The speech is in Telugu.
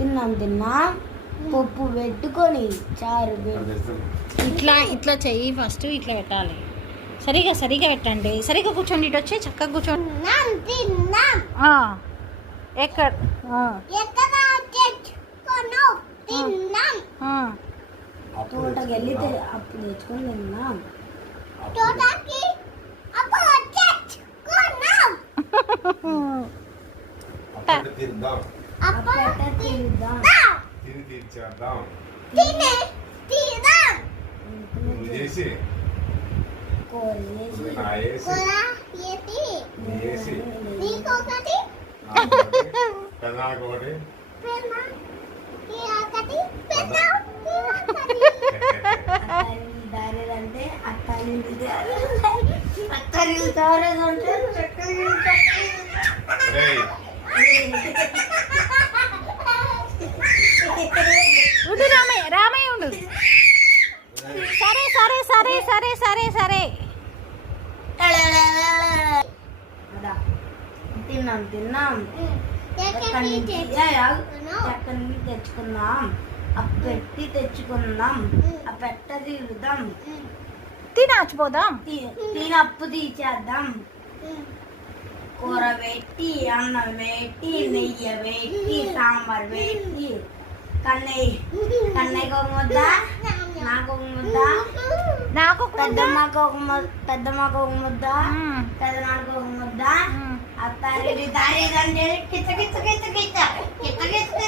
తిన్నాం పప్పు పెట్టుకొని చారు ఇట్లా ఇట్లా చెయ్యి ఫస్ట్ ఇట్లా పెట్టాలి. సరిగా పెట్టండి. సరిగా కూర్చోండి. ఇటు వచ్చి చక్కగా కూర్చోండి. ఎక్కడ తోటకి వెళ్ళి అప్పుడు తెచ్చుకొని తిన్నాం. అంటే ఉండు రామయ్య ఉండు. సరే తిన్నాం ఎక్కడి నుంచి తెచ్చుకుందాం. ఆ పెట్టి తెచ్చుకుందాం. ఆ పెట్ట తీరుదాం. తినచ్చిపోదాం. తిని అప్పు తీసేద్దాం. కూర పెట్టి అన్నం పెట్టి నెయ్యి పెట్టి సాంబార్ పెట్టి కన్నయ్యకి ఒక ముద్ద, నాకు ఒక ముద్ద, పెద్దమ్మకు ఒక ముద్ద, పెద్దనాన్నకు ఒక ముద్ద. అత్తారి కిచ్చ కిచ్చ కిచ్చ కిచ్చ కిచ్చ కిచ్చ కిచ్చ